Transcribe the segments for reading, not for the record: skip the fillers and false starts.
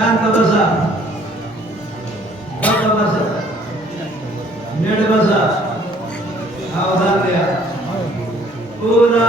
शांत बसा, गप्प बसा, नीट बसा, अवधान द्या. पुरा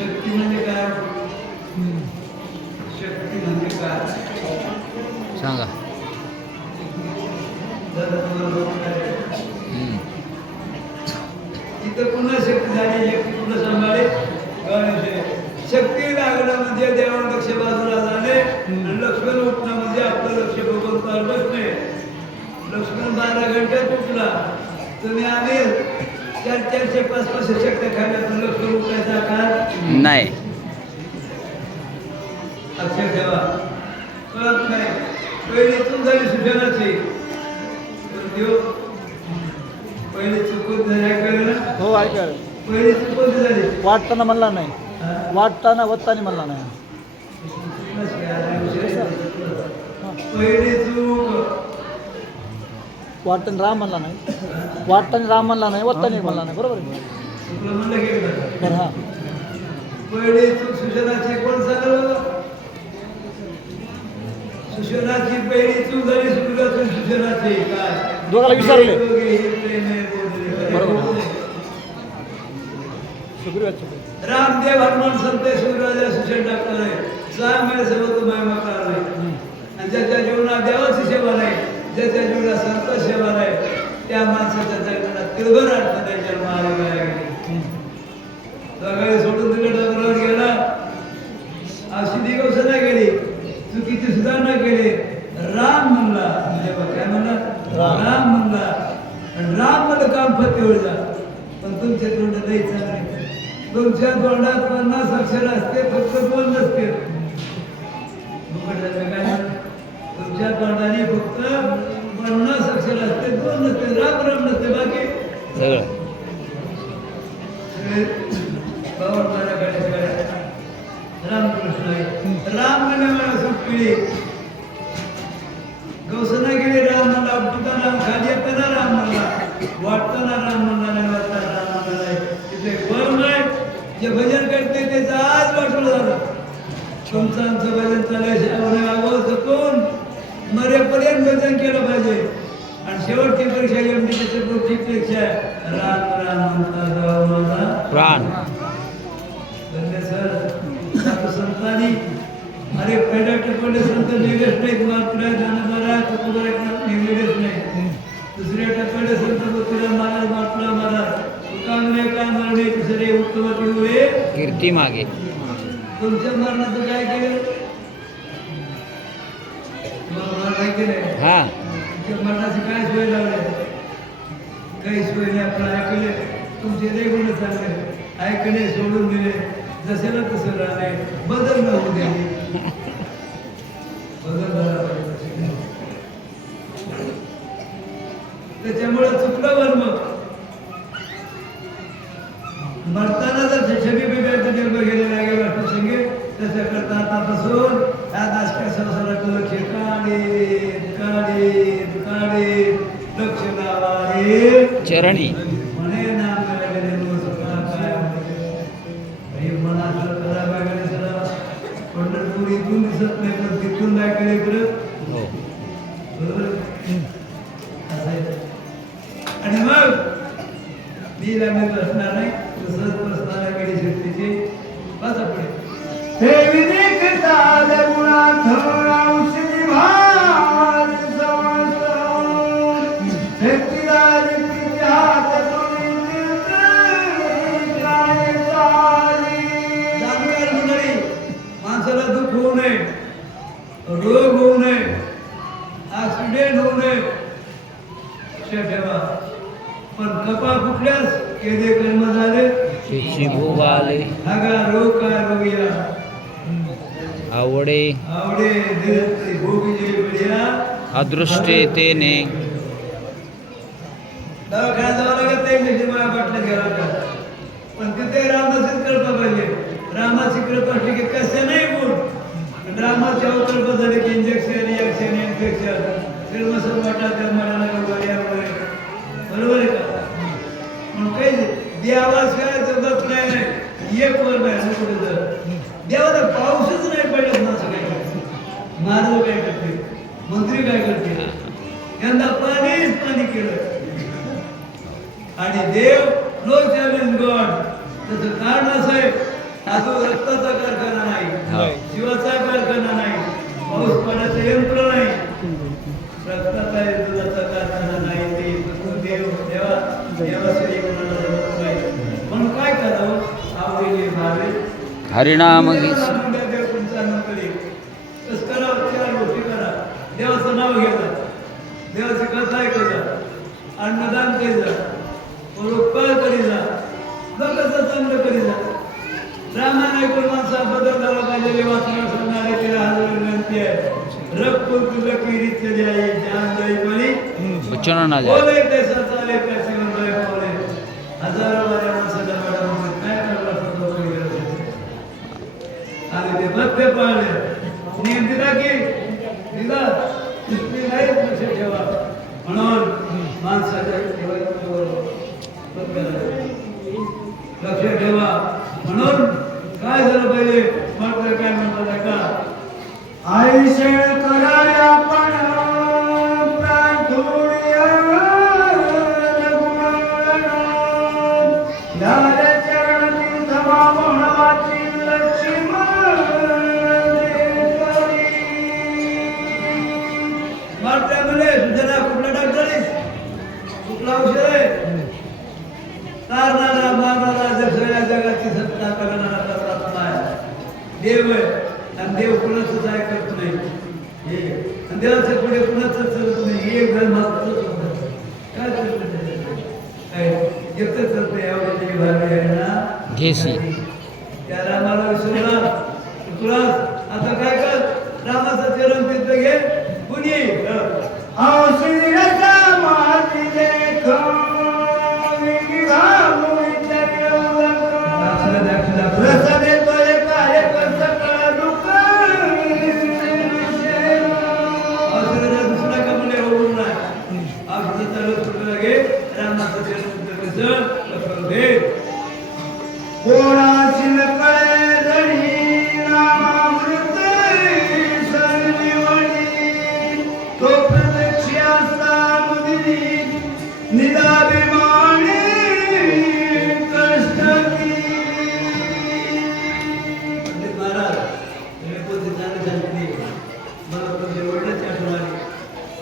शक्ती म्हणजे काय? शक्ती म्हणजे काय सांगा. इथं पुन्हा शक्ती झाली, शक्ती पुन्हा सांभाळे. शक्ती लागणं म्हणजे देवा लक्ष बाजूला झाले आणि लक्ष्मण उठणं म्हणजे आपलं लक्ष भगवंतावर बसणे. लक्ष्मण 12 घंट्यात उठला, तुम्ही आम्ही 400-400 500 शक्ती खाल्ल्या तर लक्ष्मण उठायचा का? नाही. अक्षर ठेवा, कळत नाही. पहिली चूक झाली सुजनाची, पहिली चूक झाली. ऐकायला ना? हो ऐकायला. पहिली चूक कोणती झाली? वाटताना म्हणला नाही, वाटताना वत्तानी म्हणला नाही. पहिली चूक वाटताना राम म्हणला नाही, वाटताना राम म्हणला नाही, वत्तानी म्हणला नाही. बरोबर आहे. तुला म्हणलं गेलं. बरं हां. पहिली चूक सुजनाची कोण सांगलं? सुशनाची पहिली चूक झाली. सुशनाची काय? दोघाला विसरले. बरोबर. रामदेव हनुमान संत सूर्यराजा सुशेन डॉक्टर आहे. 6 महिने सर्व तुम्हाला मकार नाही. आणि ज्याच्या जीवनात देवाची सेवा नाही, ज्याच्या जीवनात संत सेवा नाही, त्या माणसाच्या जगण्यात तिळभर अडचण जन्म आलेला आहे. सगळे सोडून तिकडे डोंगरावर गेला, औषधी गवसना केली, चुकीची सुधारणा केली. राम म्हणला, काय म्हणला? राम म्हणला. राम म्हणलं काम फतेवर जा. पण तुमच्या तोंडात नाही चांगले, तुमच्या तोंडात 50 अक्षर असते, फक्त 2 नसते. तुमच्या तोंडाने फक्त 50 अक्षर असते, 2 नसते. राम राम नसते, बाकी सगळं रामकृष्ण आहे. राम म्हणे मला सुटली, गौसना गेली. राम म्हणला, उठताना खाली येताना राम म्हणला, वाटताना राम म्हणला नाही, वाटताना राम म्हणला नाही. तिथे कर्म आहे. जे भजन करते त्याचं आज वाटलं झालं. तुमचं आमचं भजन चालायचं कोण मरेपर्यंत भजन केलं पाहिजे. आणि शेवटची परीक्षा एमडीची पुढची परीक्षा राम राम म्हणता जाऊ माझा प्राण. संतांनी अरे पहिल्या टप्प्याला संत निघत नाहीत, मात्र ज्ञानोबा तुकोबा निघलेच नाही. दुसऱ्या टप्प्याला संत तुकाराम महाराज, मात्र महाराज तुकामने काय मरणे, तिसरे उत्तमती हुए कीर्ती मागे. तुमच्या मरणाचं काय केलं? तुम्हाला काय केलंय? हा, तुमच्या मरणाची काय सोय लावली? काही सोय नाही. आपण ऐकले, तुमचे लय गुण चांगले, ऐकले, सोडून दिले, जसेला तसं राहिले. बदल न होऊ दे, बदल झाला पाहिजे. त्याच्यामुळे चुकलं वर्म. मरताना जर छबी बिब्याचा जन्म गेलेला आहे वाटतं संगे, त्याच्याकरता आतापासून ह्या दासक्या संसाराचं लक्ष काढे काढे काढे लक्ष लावा रे चरणी. म्हणे नाम करायला स्वतः काय मनाचं करा बघायला सरा पंढरपूर दिसत नाही पण तिथून बायकडे इकडं हो बरोबर असं आहे. आणि मग मी लागले बसणार नाही तसंच बसणाऱ्या कडे शक्तीचे बसा पुढे हे विवेक साध गुणात औषधी भार संवत्सर शक्तिदार हात जाणकार मंडळी माणसाला दुःख होऊ नये रोग होऊ नये ऍक्सिडेंट होऊ नये लक्षात ठेवा पण कपा कुठल्यास केदे कर्म झाले तिची भूक आले हागा रोग काय रोगिया आवडे आवडे दिले भोगी जे बढिया अदृष्टेतेने दवाखान्यात जावं लागत नाही म्हणजे मला वाटलं घरात पण तिथे रामाचीच कृपा पाहिजे रामाची कृपा असली की कसं नाही गुण रामाची अवकल्प झाली की इंजेक्शन इन्फेक्शन श्रीमसन वाटायचं मनाला बरोबर आहे का म्हणून काही देवाशिवाय जगत नाही एक वर नाही कुठे देवाला पाऊसच नाही पडत माणसं काय करते महाराज काय करते मंत्री काय करते यंदा पाणीच पाणी केलं आणि देव नो चॅलेंज गॉड त्याचं कारण असं आहे हा जो रक्ताचा कारखाना नाही जीवाचा कारखाना नाही पाऊस पाण्याचं यंत्र नाही रक्ताचा दुधाचा कारखाना नाही ते देव देवा देवाश्री कोणाला जमत नाही म्हणून काय करावं आवडीने भावे हरिनाम देव तुमचा न करेल तस करा चार गोष्टी करा देवाचं नाव घ्यायचं देवाची कथा ऐकायचा अन्नदान करायचं परोपकार करी जा लोकांचं चांगलं करी जा रामायण ऐकून माणसा बदल झाला पाहिजे वाचना सांगणारे तिला हजर विनंती आहे रक्कून तुझं किरीत द्याई जान जाई म्हणी वचन ना जा बोले देशा चाले कशी म्हणतोय बोले हजारो वाऱ्या माणसाच्या वाड्यामध्ये काय करला सगळं आणि ते मध्य पाळले नियम दिला की दिला इतकी नाही लक्ष ठेवा म्हणून माणसाच्या लक्ष ठेवा म्हणून काय झालं पाहिजे मात्र काय म्हणतात का आयुष्य कराया पण कुठला डॉक्टर आहे कुठला औषध आहे तारणारा मारणारा जगणाऱ्या जगाची सत्ता करणारा सत्ता आहे देव आहे आणि देव कुणाचंच ऐकत नाही हे आणि देवाच्या पुढे कुणाचं चलत नाही हे ब्रह्माचं काय काय येतं चालतं यावरती भावी आहे ना घेसी त्या रामाला विसरला तुला आता काय कर रामाचं चरण तीर्थ घे कुणी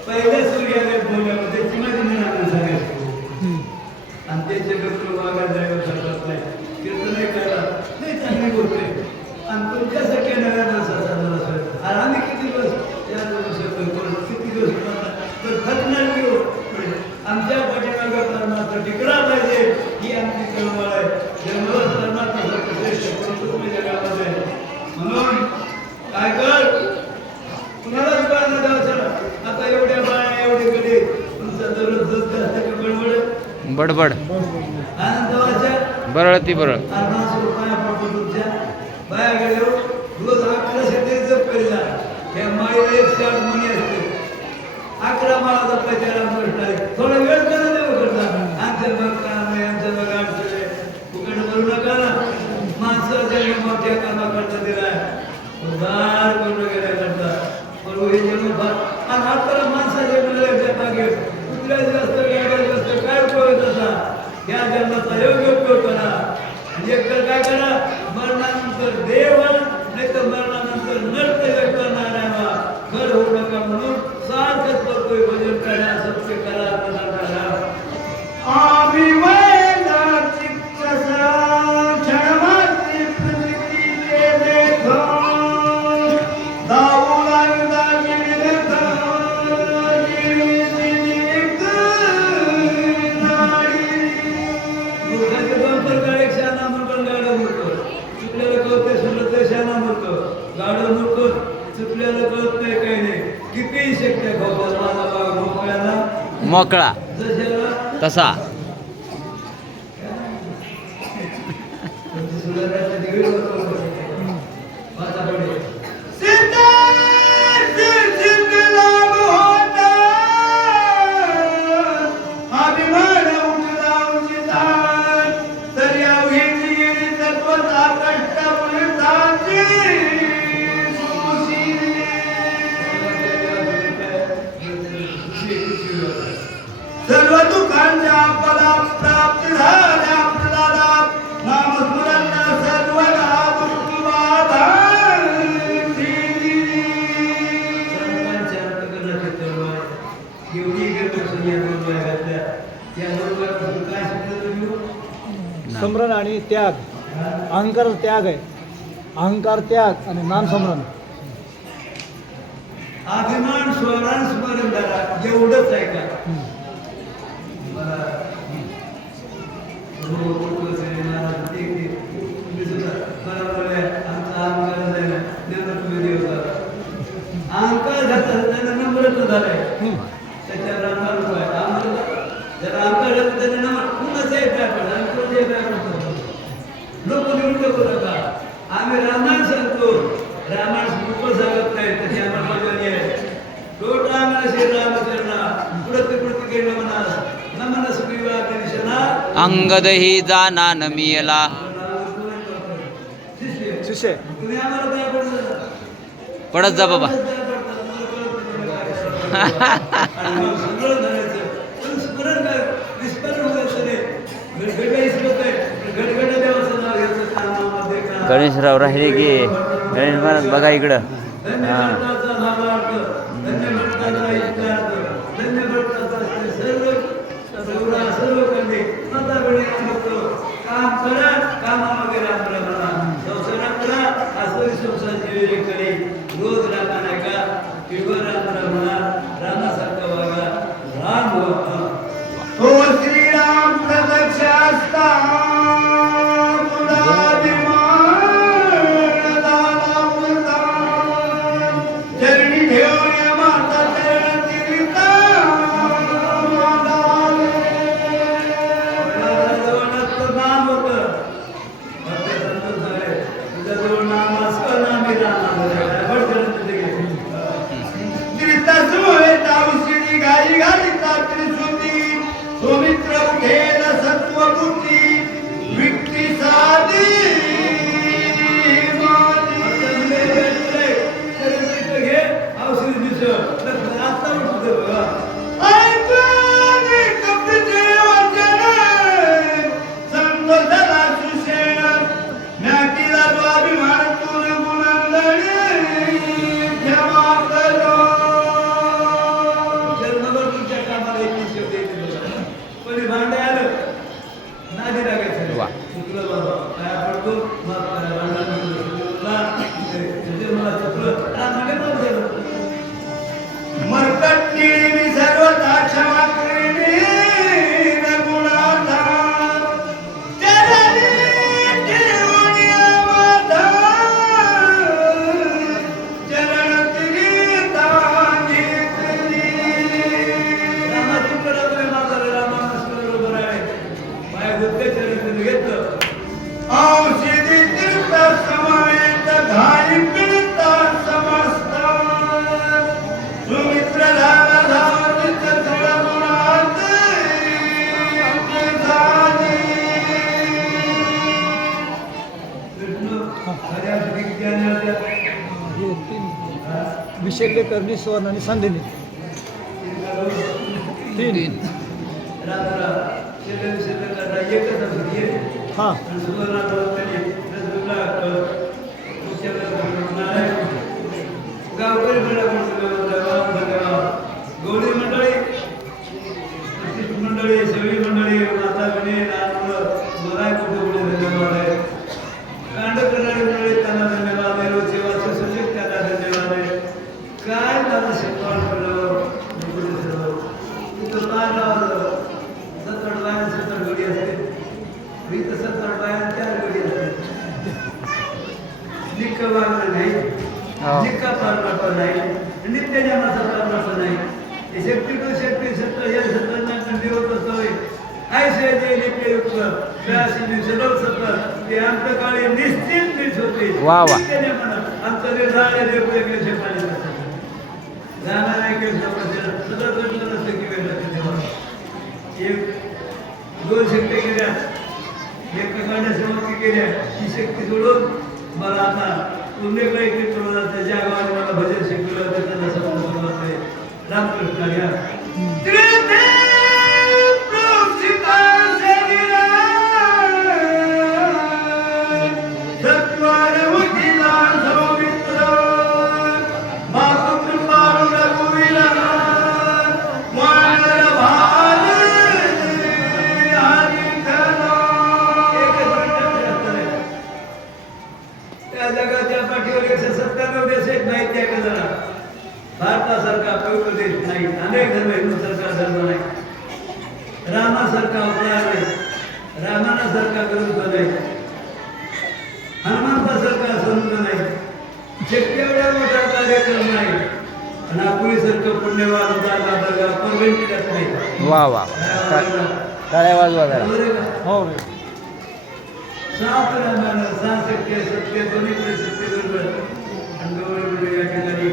पहिल्या सूर्याने बोलल्यामध्ये चिमाजी मिळालं सांगायचं आणि त्याचे डॉक्टर वागा ड्रायव्हर करतात नाही कीर्तन नाही करा नाही चांगली गोष्ट आहे आणि तुमच्यासाठी नव्या माणसाचा मला सांग आणि आम्ही किती दिवस या किती दिवस तर थकणार नाही हो आमच्या पाठीमागं परमात्मा टिकला पाहिजे ही आमची चळवळ आहे जन्मच परमात्मा श्रेष्ठ तुम्ही जगामध्ये म्हणून काय कर कुणालाच बाळ न द्यावं आता एवढ्या बाळा एवढे कडे तुमचा दररोज जास्त बडबड बडबड आनंदवाच्या बरळती बरळ 500 रुपया पडतो तुमच्या बाया गेल्यावर रोज 1100 तरी जप करी जा या माळीला 108 मणी असते 11 माळा जपायच्या रामकृष्ण आहे थोडा वेळ करा देऊ करता आमच्या बघ काम आहे आमच्या बघ अडचण आहे फुकट भरू नका ना माणसं जन्म मोठ्या कामा करता दिला उधार करू नका हे जन्मफळ आणि आता माणसाच्या मिळाल्या मागे कुत्र्याचे असतं गाड्याचे असतं काय उपयोग असा या जन्माचा योग्य उपयोग करा आणि एकतर काय करा मरणानंतर देव नाही तर मरणानंतर नर्त करणाऱ्या घर होऊ नका म्हणून सारखंच करतोय भजन करा सत्य करा प्रदान करा आम्ही वैदाची कसा क्षणमात्री प्रतीती के देखो दाऊला गिरता गिरती नाडी मूर्खाचे दोन प्रकार एक शहाणा म्हणून गाडा मूर्ख चुकल्याला कळते सुरत शहाणा मूर्ख गाडा मूर्ख चुकल्याला कळत नाही काही नाही किती शक्य खाऊ माझा भाग मोकळ्याला मोकळा जशाला तसा सर्व दुःखांच्या आपला प्राप्त झाल्या आपल्याला नामस्मरण सर्व समरण आणि त्याग. अहंकार त्याग आहे. अहंकार त्याग आणि नाम समरण. अभिमान स्वरण स्मरण करा एवढंच आहे का अहंकार घातला नम्रता झालाय त्याच्यावर राहणार जर अहंकार घातला त्याने नम्र कुणाच लोक निवडलं करू नका आम्ही रामायण सांगतो रामायण मूर्ख सांगत नाही त्याची आम्हाला टोटा आम्हाला श्रीरामचरणा पुढे पुढे गेलं म्हणा नमन सुग्रीवा कृष्णा अंगदही जाना न मियला. शिष्य तुम्ही आम्हाला काय पडलं पडत जा बाबा. गणेशराव राहिले की गणेश महाराज बघा इकडं. हां काम करा कामामध्ये रोज रामा नाही का किंवा राम म्हणा रामासारखा वागा राम हो श्रीराम प्रदक्षास्ता चरणी ठेवण्या माता चरण तिरिता नाम होतं तुझ्याजवळ नाम असतं ना मी गाई घालिता त्रिशुती सुमित्र उठेल सत्वबुद्धी विक्ती साधी घे औषध दिसत आता उठत भांडे आलं नादी लागायचं चुकलं बाबा काय पडतो मला चुकलं मरकट मी सर्वता क्षमा करीने रघुनाथा चरणी ठेवण्या माता चरण तिरिता घेतली रामा चुकलं तुम्ही माझा रामा बरोबर आहे माझ्या गुप्ते चरण घेतलं औषधी तीर्थ समवेत घाई पीडिता समस्त सुमित्र झाला धावतीच चढमुळात झाली कृष्ण खऱ्या विज्ञानाच्या हे तीन विशल्य करणी स्वर्ण आणि संधिनी 3 रात्र शिल्लक शिल्लक करता एकच असते हां आणि सुवर्णाला रसगुल्ला गावकरी गौडी मंडळी मंडळी सगळी मंडळी माता बहिणी लहान मुलं मलाही कुठे कुठे धन्यवाद आहे कांड करणारी मंडळी त्यांना धन्यवाद आहे सेवा सुसूचित त्यांना धन्यवाद आहे काय मला शिकवण केलं तिथं पाय लावलं 70 बाया 70 गडी असते मी तर 70 बाया 4 गडी असते निक्क वागणं नाही निक्का पार नाही नित्य जनाचा पार नाही हे शक्ती तो शक्ती सत्य या सत्यांना कंटिन्यूत असतोय ऐसे जे नित्ययुक्त त्याशी सदव सत्य ते अंतकाळी निश्चित नीट होते वा वा आमचं निर्धार आहे देव वेगळे शेपाली जाणार नाही केलं सदा घडलं नसतं की वेळ एक 2 शक्ती केल्या एकमेकांना समाप्ती केल्या ही शक्ती सोडून मला आता पुण्यकडे एक करून जातं ज्या गावाने मला भजन शिकवलं होतं त्यांना समजून सुरुवात आहे रामकृष्ण घ्या भारतासारखा पवित्र देश नाही अनेक धर्म हिंदूसारखा धर्म नाही रामासारखा अवतार नाही रामानासारखा ग्रंथ नाही हनुमंतासारखा संत नाही शक्य एवढा मोठा कार्यक्रम नाही आणि आपुलीसारखं पुण्यवान उदार परवेंटीलाच नाही वा वा टाळ्या वाजवा जरा हो 7 रामानं 6 शक्य सत्य दोन्हीकडे सत्य बरोबर आणि गौरव या ठिकाणी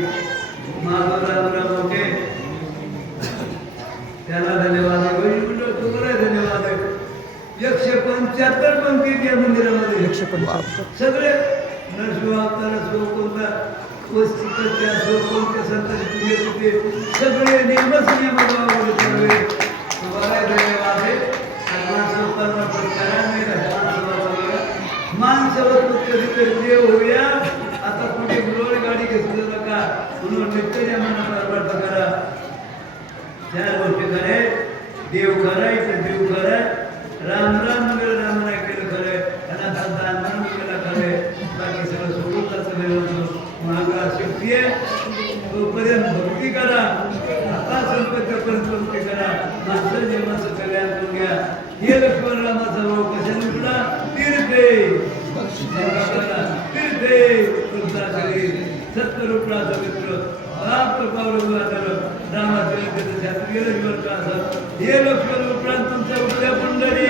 माधवराव मोठे त्याला धन्यवाद आहे तुम्हाला धन्यवाद आहे 175 पंक्ती या मंदिरामध्ये 175 सगळे नरशिवावतार असो कोणता वस्तिकत्या असो कोणत्या संतांची पूजे होते सगळे नेमच नियमावर सगळे तुम्हाला धन्यवाद आहे माणसावर कधीतरी देव होऊया आता कुठे गुरुवारी गाडी घेतली नका म्हणून नित्य नियमांना परवर्त करा 4 गोष्टी करे देव कराय तर देव कराय राम राम म्हणलं राम नाही केलं खरंय त्यांना दान म्हणून केलं खरंय बाकी सगळं सोडून जातं व्यवस्थित महागा शक्ती आहे तोपर्यंत भक्ती करा आता संपत्तीपर्यंत भक्ती करा माणसं जेवणाचं कल्याण करून घ्या हे लक्ष्मण रामाचा भाऊ कशाने उठला तीर्थे तीर्थे तुमचा शरीर सत्तरूपणाचं मित्र बाप पावलं रामाच्या गेलं जीवन का असं हे लक्ष्मण उपरांत तुमच्या उठल्या मंडळी